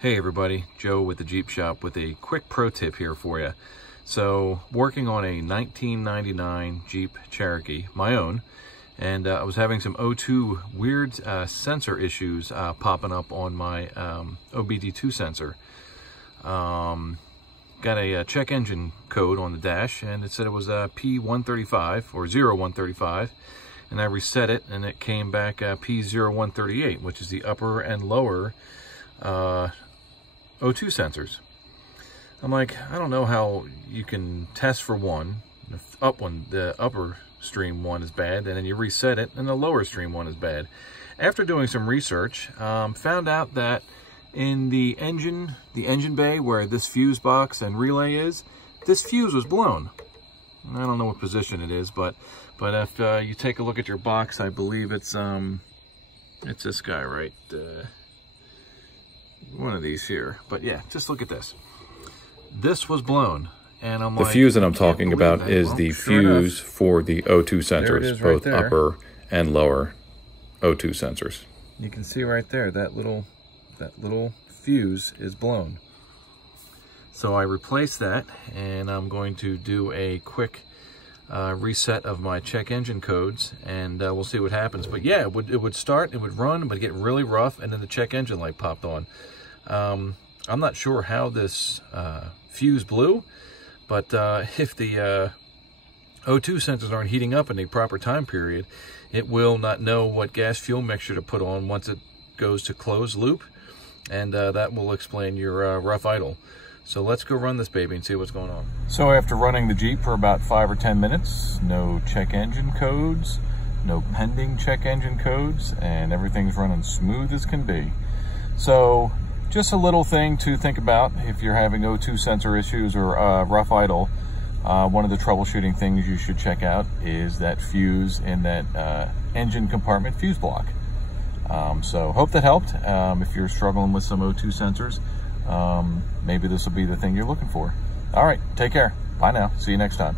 Hey everybody, Joe with the Jeep Shop with a quick pro tip here for you. So, working on a 1999 Jeep Cherokee, my own, and I was having some O2 weird sensor issues popping up on my OBD2 sensor. Got a check engine code on the dash, and it said it was P135 or 0135, and I reset it, and it came back P0138, which is the upper and lower O2 sensors. I'm like, I don't know how you can test for one. The upper stream one is bad, and then you reset it, and the lower stream one is bad. After doing some research, found out that in the engine bay where this fuse box and relay is, this fuse was blown. I don't know what position it is, but if you take a look at your box, I believe it's this guy, right? One of these here. But yeah, just look at this. This was blown, and I'm like, the fuse that I'm talking about is the fuse for the O2 sensors, both upper and lower O2 sensors. You can see right there that little fuse is blown. So I replaced that, and I'm going to do a quick reset of my check engine codes, and we'll see what happens. But yeah, it would start, it would run, but get really rough, and then the check engine light popped on. I'm not sure how this fuse blew, but if the O2 sensors aren't heating up in a proper time period, it will not know what gas fuel mixture to put on once it goes to closed loop, and that will explain your rough idle. So let's go run this baby and see what's going on. So after running the Jeep for about 5 or 10 minutes, no check engine codes, no pending check engine codes, and everything's running smooth as can be. So just a little thing to think about if you're having O2 sensor issues or rough idle. One of the troubleshooting things you should check out is that fuse in that engine compartment fuse block. So hope that helped. If you're struggling with some O2 sensors, maybe this will be the thing you're looking for. All right, take care. Bye now. See you next time.